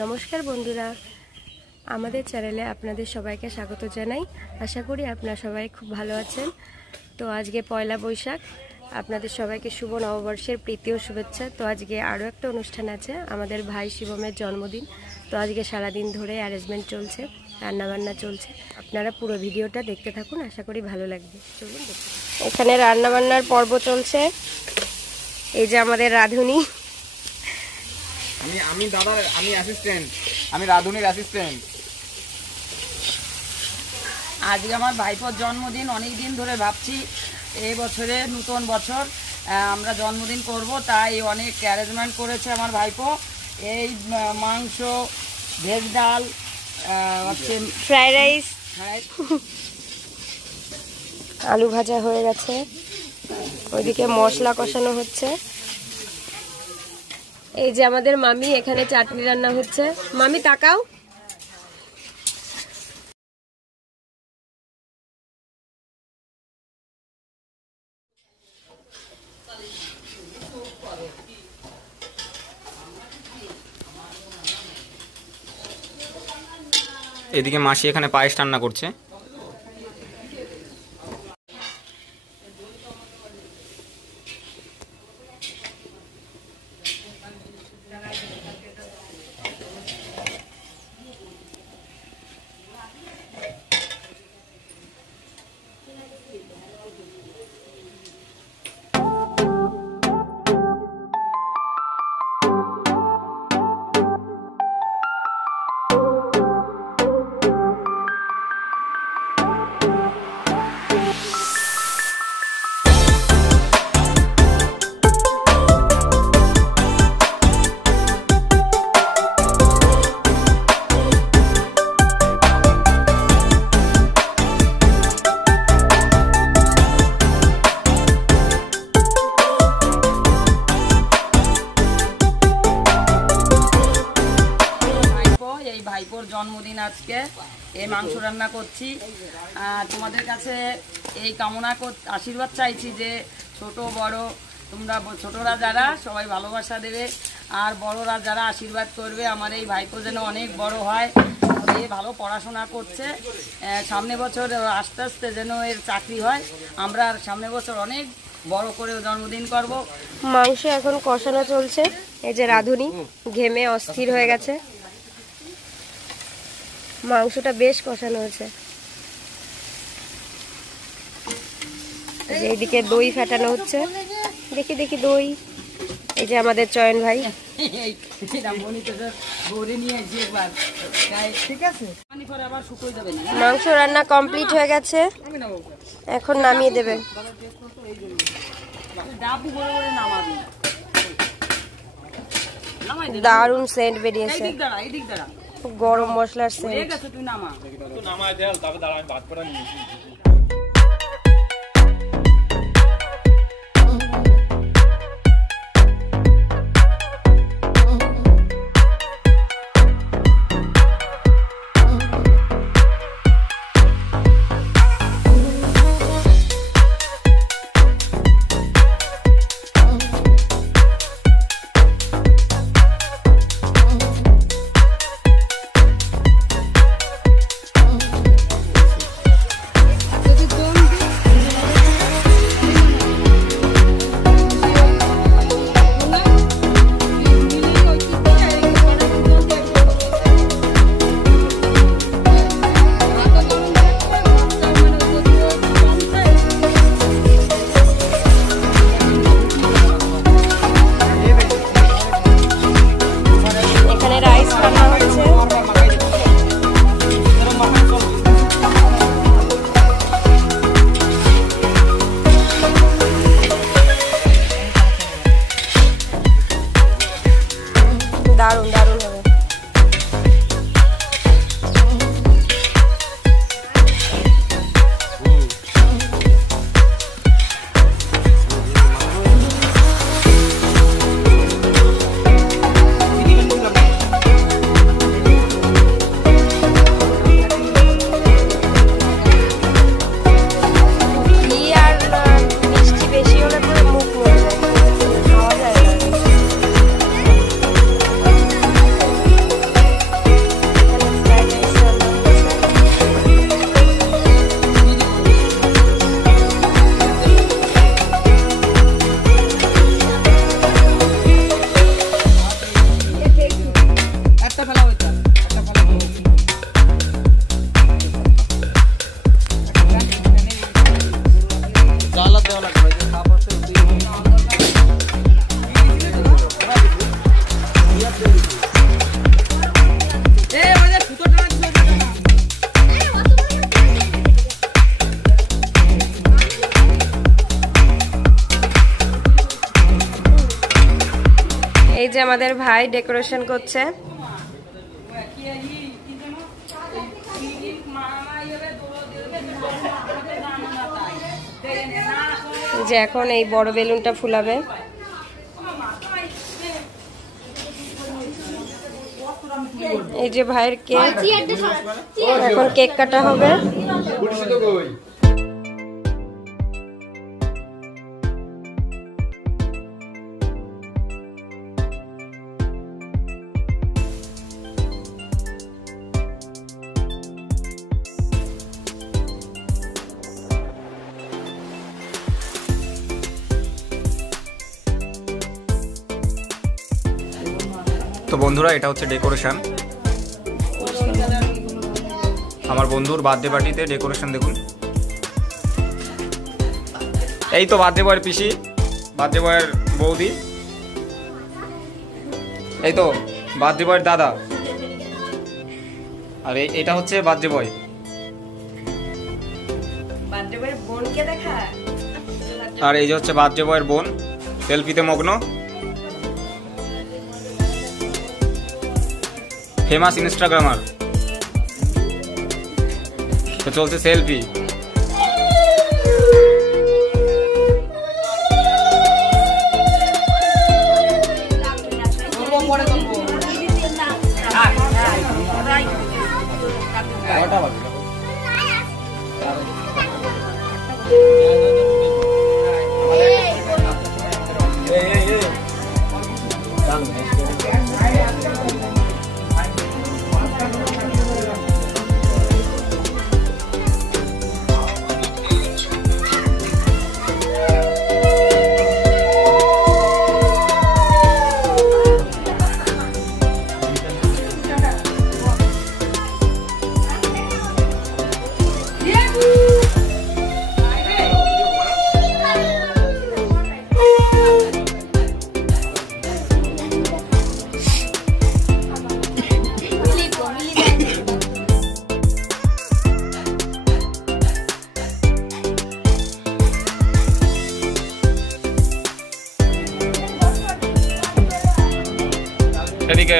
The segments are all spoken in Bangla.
নমস্কার বন্ধুরা, আমাদের চ্যানেলে আপনাদের সবাইকে স্বাগত জানাই। আশা করি আপনারা সবাই খুব ভালো আছেন। তো আজকে পয়লা বৈশাখ, আপনাদের সবাইকে শুভ নববর্ষের প্রীতি ও শুভেচ্ছা। তো আজকে আরও একটা অনুষ্ঠান আছে, আমাদের ভাই শিবমের জন্মদিন। তো আজকে সারাদিন ধরে অ্যারেঞ্জমেন্ট চলছে, রান্নাবান্না চলছে। আপনারা পুরো ভিডিওটা দেখতে থাকুন, আশা করি ভালো লাগবে। চলুন দেখুন। এখানে রান্নাবান্নার পর্ব চলছে। এই যে আমাদের রাঁধুনি, আমি দাদার অ্যাসিস্ট্যান্ট, আমি রাঁধুনির অ্যাসিস্ট্যান্ট। আজকে আমার ভাইপোর জন্মদিন। অনেক দিন ধরে ভাবছি এই বছরে নতুন বছর আমরা জন্মদিন করব, তাই অনেক অ্যারেঞ্জমেন্ট করেছে আমার ভাইপো। এই মাংস, ভেজ ডাল, ফ্রাইড রাইস, আলু ভাজা হয়ে গেছে, ওইদিকে মশলা কষানো হচ্ছে। এই যে আমাদের মামি, এখানে চাটনি রান্না হচ্ছে। মামি তাকাও। এদিকে মাসি এখানে পায়েস রান্না করছে। ভাইপোর জন্মদিন আজকে, এই মাংস রান্না করছি। তোমাদের কাছে এই কামনা আশীর্বাদ চাইছি যে ছোট বড় তোমরা, ছোটরা যারা সবাই ভালোবাসা দেবে, আর বড়রা যারা আশীর্বাদ করবে। আমার এই ভাইপো যেন অনেক বড় হয়, এ ভালো পড়াশোনা করছে। সামনে বছর আস্তে আস্তে যেন এর চাকরি হয়। আমরা সামনে বছর অনেক বড় করে জন্মদিন করব। মাংস এখন কষানো চলছে। এই যে রাঁধুনি ঘেমে অস্থির হয়ে গেছে। মাংসটা বেশ কষানো হয়েছে। এইদিকে দই ফাটানো হচ্ছে, দেখি দেখি দই। এই যে আমাদের চয়ন ভাই, মাংস রান্না কমপ্লিট হয়ে গেছে, এখন নামিয়ে দেবে। দারুণ সেন্ট বেরিয়েছে, গরম মশলার সেন্ট। এই যে আমাদের ভাই ডেকোরেশন করছে। এই যে এখন এই বড় বেলুনটা ফুলাবে। এই যে ভাইয়ের কেক, এখন কেক কাটা হবে। তো বন্ধুরা, এটা হচ্ছে ডেকোরেশন। আমার বন্ধুর বার্থডে পার্টিতে ডেকোরেশন দেখুন। এই তো বার্থডে বয়ের পিসি, বার্থডে বয়ের বৌদি, এই তো বার্থডে বয়ের দাদা, আর এটা হচ্ছে বার্থডে বয়। আর এই যে হচ্ছে বার্থডে বয়ের বোন, সেলফিতে মগ্ন, ফেমাস ইনস্টাগ্রামার। তো চলছে সেলফি। এদিকে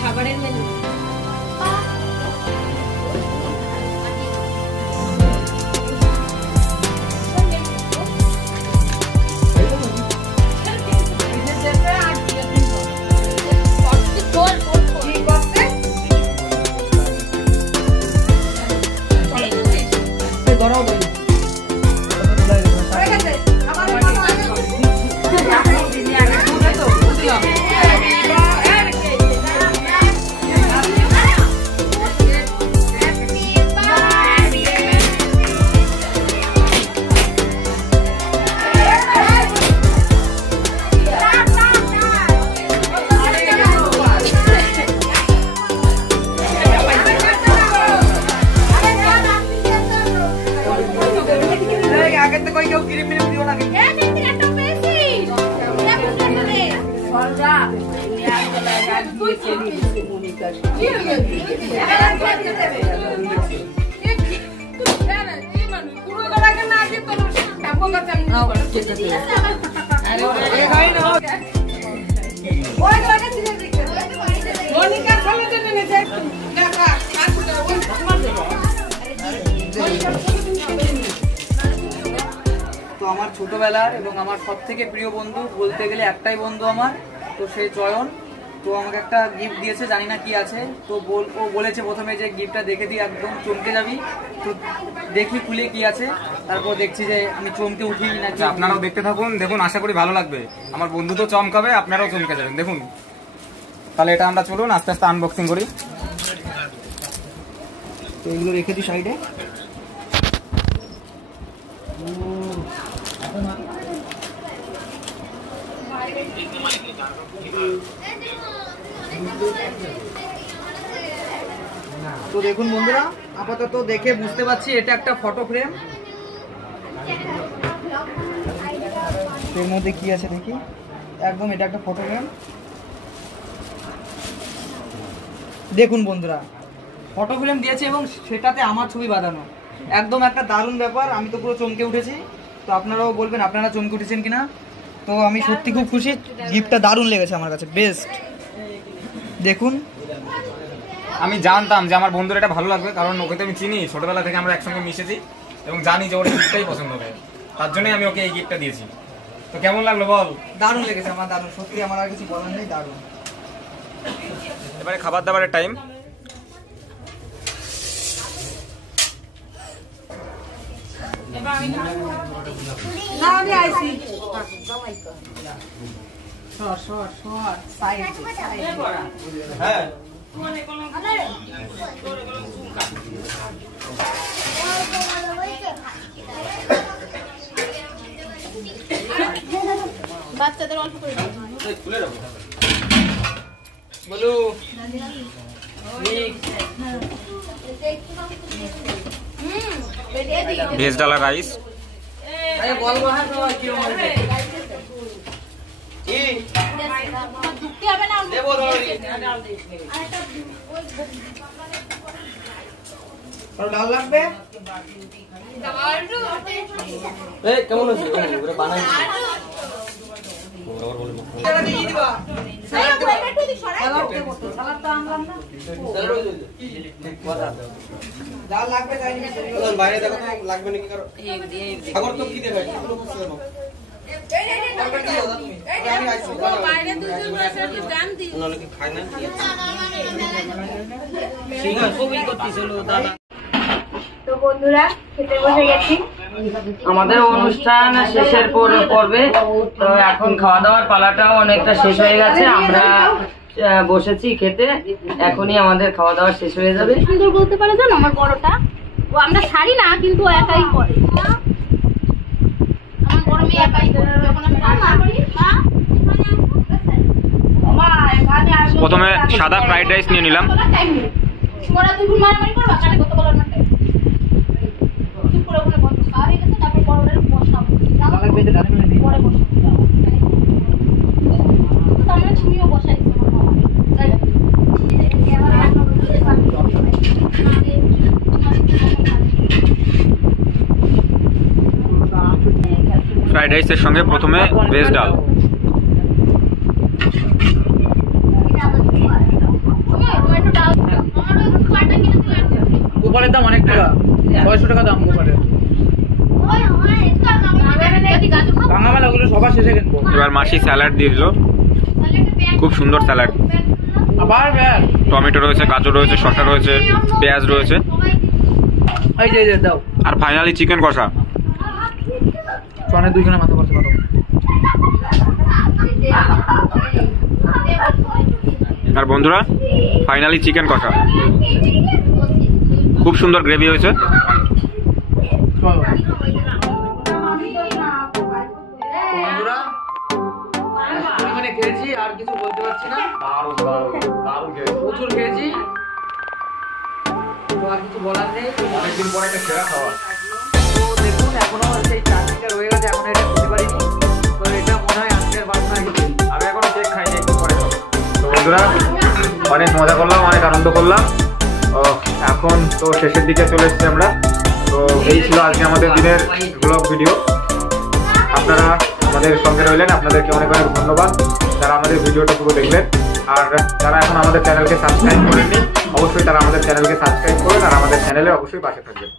খাবারের মেনু। তো আমার ছোটবেলার এবং আমার সবথেকে প্রিয় বন্ধু বলতে গেলে একটাই বন্ধু আমার, তো সে চয়ন। তো আমাকে একটা গিফট দিয়েছে, জানি না কি আছে। তো ও বলেছে প্রথমে যে গিফটটা দেখে দিই, একদম চমকে যাবি। তো দেখি খুলে কি আছে, তারপর দেখছি যে আমি চমকে উঠি না। আপনারাও দেখতে থাকুন, দেখুন, আশা করি ভালো লাগবে। আমার বন্ধু তো চমকাবে, আপনারাও চমকে যাবেন, দেখুন। তাহলে এটা আমরা চলুন আস্তে আস্তে আনবক্সিং করি। তো এগুলো রেখে দিই সাইডে। তো দেখুন বন্ধুরা, আপাতত দেখে বুঝতে পারছি এটা একটা ফটো ফ্রেম। এর মধ্যে কি আছে দেখি। একদম এটা একটা ফটো ফ্রেম। দেখুন বন্ধুরা, ফটো ফ্রেম দিয়েছে এবং সেটাতে আমার ছবি বাঁধানো, একদম একটা দারুণ ব্যাপার। আমি তো পুরো চমকে উঠেছি, তো আপনারাও বলবেন আপনারা চমকে উঠেছেন কিনা। তো আমি সত্যি খুব খুশি, গিফটটা দারুণ লেগেছে আমার কাছে, বেস্ট। দেখুন, আমি জানতাম যে আমার বন্ধুর এটা ভালো লাগবে, কারণ ওকে তো আমি চিনি, ছোটবেলা থেকে আমরা একসঙ্গে মিশেছি এবং জানি যে ওর এই গিফটটাই পছন্দ হবে, তার জন্যই আমি ওকে এই গিফটটা দিয়েছি। তো কেমন লাগলো বল? দারুণ লেগেছে আমার, দারুণ, সত্যি আমার আর কিছু বলার নেই, দারুণ। এবারে খাবার দাবারের টাইম। হ্যাঁ, বাচ্চাদের অল্প করে খুলে রাখো। বলু ভেজ ডালা রাইস, বলবো। হ্যাঁ, কি ঢুকতে হবে না দেবো ডাল লাগবে। কেমন আছে বানাই ডাল লাগবে, বাইরে দেখো তো লাগবে নাকি কারো সাগর তো কি দেবে খায় না। তো বন্ধুরা খেতে বসে গেছি। আমাদের অনুষ্ঠান শেষের পর্বে, তো এখন খাওয়া দাওয়ার পালাটাও অনেকটা শেষ হয়ে গেছে। আমরা বসেছি খেতে, এখনই আমাদের খাওয়া দাওয়া শেষ হয়ে যাবে। সুন্দর বলতে পারে জানো আমার বড়টা, ও আমরা ছাড়ি না কিন্তু ও একাই করে, আমার বড় মেয়ে একাই করে। যখন আমি রান্না করি প্রথমে সাদা ফ্রাইড রাইস নিয়ে নিলাম। ওরা তুই ভুল মারামারি করবা, কানে কত বলার না চুপ করে ওখানে বসো, খাওয়া হয়ে গেছে, তারপর বড়দের বসাবো, পরে বসাবো। তার মানে তুমিও বসাই ফ্রাইড রাইসের সঙ্গে প্রথমে ভেজ ডাল। গোপালের দাম অনেক টাকা, 600 টাকা দাম গোপালের। ভাঙা মেলা ওগুলো সবার শেষে কিনবো। এবার মাসি স্যালাড দিয়ে দিল, খুব সুন্দর স্যালাড। আবার টমেটো রয়েছে, গাজর রয়েছে, শসা রয়েছে, পেঁয়াজ রয়েছে, এই যে দাও। আর ফাইনালি চিকেন কষা। চনে দুইজনে মাথা করতে পারো। আর বন্ধুরা ফাইনালি চিকেন কষা, খুব সুন্দর গ্রেভি হয়েছে। বন্ধুরা পরিমাণে খেয়েছি, আর কিছু বলতে পারছি না, প্রচুর খেয়েছি, তো আর কিছু বলার নেই। অনেকদিন পরে একটা সেরা খাওয়া। তো দেখুন এখনো সেই চাটনিটা রয়ে গেছে, এখন এটা খেতে পারিনি, তো এটা মনে হয় আজকের বাসনা। আমি এখনো কেক খাইনি, একটু পরে খাবো। তো বন্ধুরা অনেক মজা করলাম, অনেক আনন্দ করলাম। এখন তো শেষের দিকে চলে এসেছি আমরা। তো এই ছিল আজকে আমাদের দিনের ব্লগ ভিডিও। আপনারা আমাদের সঙ্গে রইলেন, আপনাদেরকে অনেক অনেক ধন্যবাদ যারা আমাদের ভিডিওটা পুরো দেখলেন। আর যারা এখন আমাদের চ্যানেলকে সাবস্ক্রাইব করেননি, অবশ্যই তারা আমাদের চ্যানেলকে সাবস্ক্রাইব করবেন আর আমাদের চ্যানেলে অবশ্যই পাশে থাকবেন।